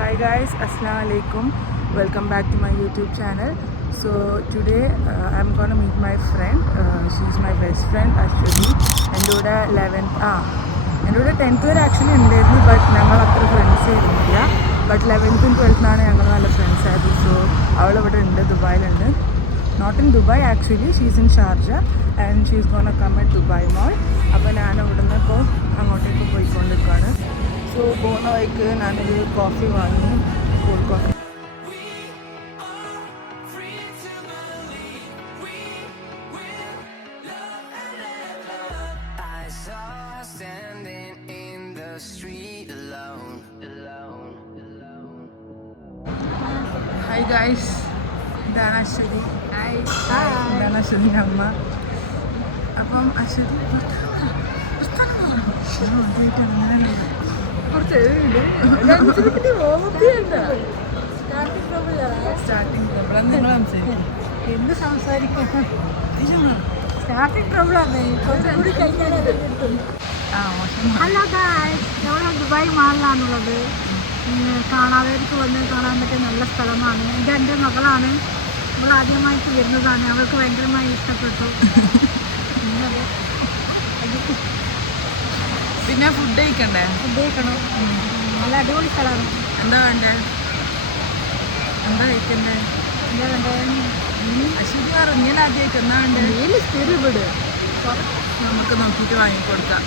Hi guys, Assalamu alaikum. Welcome back to my YouTube channel. So today I'm gonna meet my friend. She's my best friend actually. എൻ്റെ കൂടെ 10th വരെ actually ഉണ്ടായിരുന്നു, but ഞങ്ങൾ അത്ര friends ആയിരുന്നില്ല. But 11th 12th ഞങ്ങൾ നല്ല friends ആയത്. സോ അവളിവിടെ ഉണ്ട്, ദുബായിലുണ്ട്. Not in Dubai actually, she's in Sharjah and she's gonna come at Dubai mall. അപ്പോൾ ഞാൻ ഇവിടുന്ന് ഇപ്പോൾ അങ്ങോട്ടേക്ക് പോയിക്കൊണ്ടിരിക്കുകയാണ്. സോ പോകുന്ന വഴിക്ക് ഞാനൊരു കോഫി വാങ്ങി, കോൾഡ് കോഫി. ഹായ് ഗൈസ്, ഇതാണ് അശ്വതി. ഇതാണ് അശ്വതിൻ്റെ അമ്മ. അപ്പം അശ്വതി സ്റ്റാർട്ടിങ് പ്രോബ്ലം നിങ്ങൾ സംസാരിക്കും. എന്ത് സംസാരിക്കും? സ്റ്റാർട്ടിങ് പ്രോബ്ലം കുറച്ചുകൂടി കഴിഞ്ഞാൽ. ഹലോ ഗായ്സ്, നമ്മൾ ദുബായ് മാളിലാണുള്ളത്. കാണാത്തവർക്ക് വന്ന് കാണാൻ പറ്റിയ നല്ല സ്ഥലമാണ്. എൻ്റെ മകളാണ്, നമ്മൾ ആദ്യമായിട്ട് വരുന്നതാണ്. അവൾക്ക് ഭയങ്കരമായി ഇഷ്ടപ്പെട്ടു. പിന്നെ ഫുഡ് കഴിക്കണ്ടേ? ഫുഡ് കഴിക്കണം. നല്ല അടിപൊളി സ്ഥലമാണ്. എന്താ വേണ്ടേ? എന്താ കഴിക്കണ്ടേ? എന്താ വേണ്ടേ? അശ്വതി ഇങ്ങനെ ആദ്യമായിട്ട് എന്താ വേണ്ടേ? വലിയ സ്ഥിരം വിട്, നമുക്ക് നോക്കിയിട്ട് വാങ്ങിക്കൊടുക്കാം.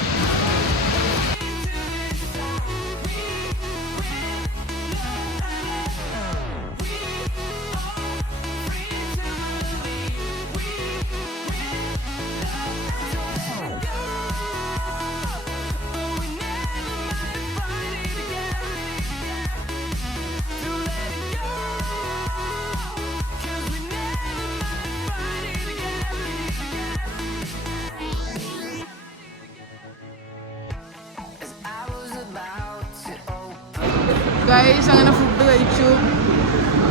ഗൈസ്, അങ്ങനെ ഫുഡ് കഴിച്ചു.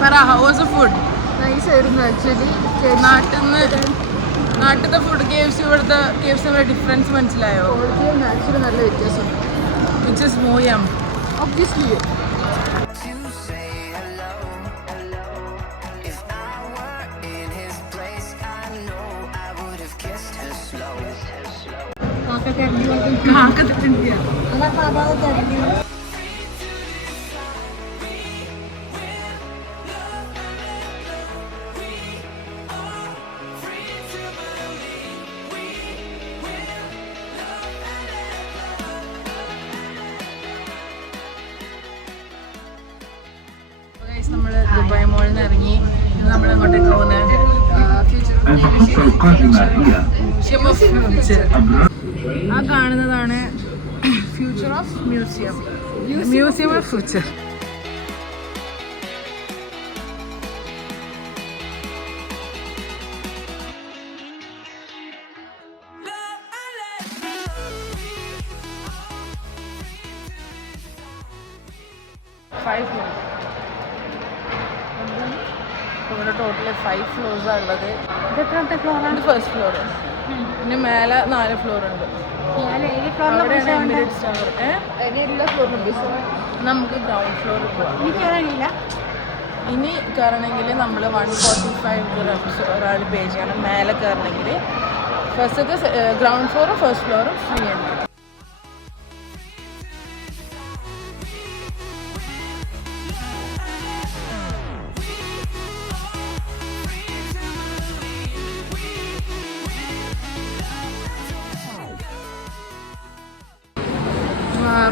പറ, how was the food? Nice ആയിരുന്നു ആക്ച്വലി. നാട്ടിലത്തെ ഫുഡ് KFC ഇവിടുത്തെ KFC ഡിഫറൻസ് മനസ്സിലായോ? ക്വാളിറ്റിയും ആക്ച്വലി നല്ല വ്യത്യാസമുണ്ട്. വിച്ച് ഇസ് മോർ യം ഒബ്വിയസ്ലി. നമ്മൾ ദുബായ് മോളിൽ നിന്ന് ഇറങ്ങി. നമ്മൾ അങ്ങോട്ടേക്ക് പോകുന്നത് ആ കാണുന്നതാണ് future of museum of future. ഇവിടെ ടോട്ടല് 5 ഫ്ലോർസാണ് ഉള്ളത്. ഇതെത്ര ഫ്ലോറാണ്? ഇത് ഫസ്റ്റ് ഫ്ലോർ. പിന്നെ മേലെ 4 ഫ്ലോർ ഉണ്ട്. Emirates tower. നമുക്ക് ഗ്രൗണ്ട് ഫ്ലോറിൽ പോവാം. ഇനി കയറണമെങ്കിൽ നമ്മൾ 145 dirhams ഒരാൾ പേ ചെയ്യണം. മേലെ കയറണമെങ്കിൽ ഫസ്റ്റത്തെ ഗ്രൗണ്ട് ഫ്ലോറും ഫസ്റ്റ് ഫ്ലോറും ഫ്രീ ഉണ്ട്.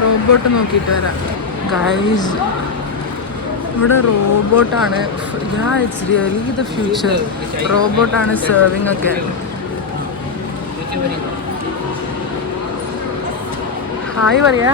റോബോട്ട് നോക്കിയിട്ട് വരാം ഗൈസ്. ഇവിടെ റോബോട്ടാണ്. It's really the future. റോബോട്ടാണ് സെർവിങ് ഒക്കെ. ഹായ് പറയാ.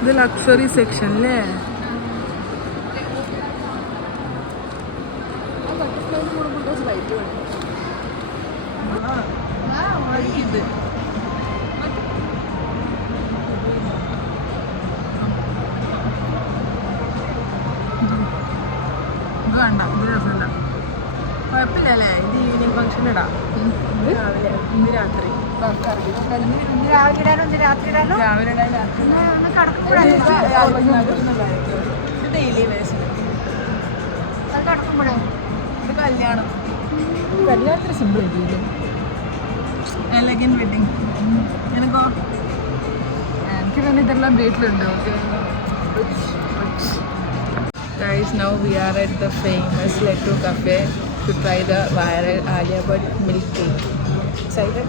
ഇത് ലക്ഷറി സെക്ഷൻ അല്ലേ? ഇത് വേണ്ട, ഇത് രസമില്ല. കുഴപ്പമില്ലല്ലേ? ഇത് ഈവനിങ് ഫംഗ്ഷൻ ഇടാം. രാവിലെ ഇന്ന് രാത്രി ഇന്ന് രാവിലെ ഇടാനോ ഇന്ന് രാത്രി ഇടാനോ രാവിലെ ഇടാൻ രാത്രി ഒന്ന് കടക്കുമ്പോഴേ ഇത് ഡെയിലി വേസ്റ്റ്. അത് കടക്കുമ്പോഴേ ഇത് കല്യാണം. കല്യാണത്തിന് സിമ്പിൾ ആയിട്ടില്ല. Elegant wedding. എനിക്കോ? എനിക്ക് തന്നെ ഇതെല്ലാം വീട്ടിലുണ്ട്. Okay guys, now we are at the famous Lettu Cafe to try the viral Alia Bhatt milk cake. Excited?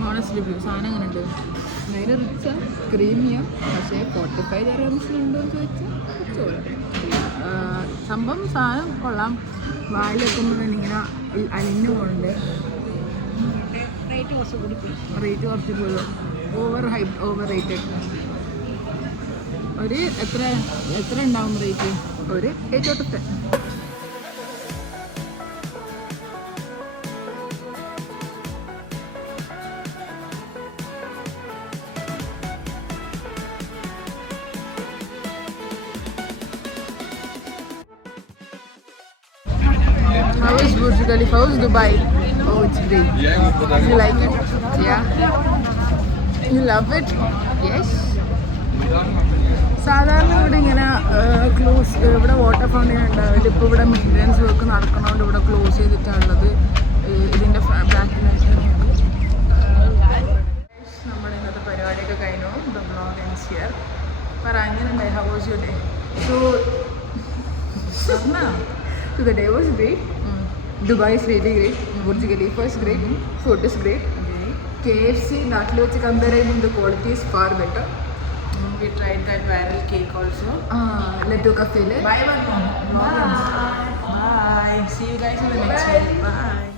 Honest review. സാധനം എങ്ങനെ ഉണ്ട്? ഭയങ്കര റിച്ചാ, ക്രീമിയാ. പക്ഷേ 45 ദിർഹംസിനുണ്ടോ എന്ന് ചോദിച്ചാൽ സംഭവം സാധനം കൊള്ളാം. വായിൽ വെക്കുമ്പോൾ തന്നെ ഇങ്ങനെ അലിഞ്ഞു പോകുന്നുണ്ട്. റേറ്റ് കുറച്ച് കൂടി പോയി. റേറ്റ് കുറച്ച് പോലും ഓവർ റേറ്റഡ്. ഒരു എത്ര ഉണ്ടാവും റേറ്റ്? ഒരു 8 out of 10. How is Burj Khalifa? How is Dubai? Oh, it's great. You like it? Yeah. You love it? Yes. സാധാരണ ഇവിടെ ഇങ്ങനെ ഇവിടെ വാട്ടർ ഫൗണ്ടൈൻ ഉണ്ടാവില്ല. ഇപ്പോൾ ഇവിടെ മെയിൻ്റനൻസ് വർക്ക് നടക്കുന്നതുകൊണ്ട് ഇവിടെ ക്ലോസ് ചെയ്തിട്ടാണുള്ളത്. ഇതിൻ്റെ ബാക്കിൽ നമ്മുടെ ഇന്നത്തെ പരിപാടിയൊക്കെ കഴിഞ്ഞു. The blog ends here. പറ, എങ്ങനെയുണ്ടായി? How was your day? So the day was great. Dubai is really great. Burj Khalifa is great. Food is great. KFC നാട്ടിൽ വെച്ച് കമ്പയർ ചെയ്യുമ്പോൾ the quality is far better. We tried that viral cake also. Lettu Cafe. Bye. See you guys in the next one. Bye.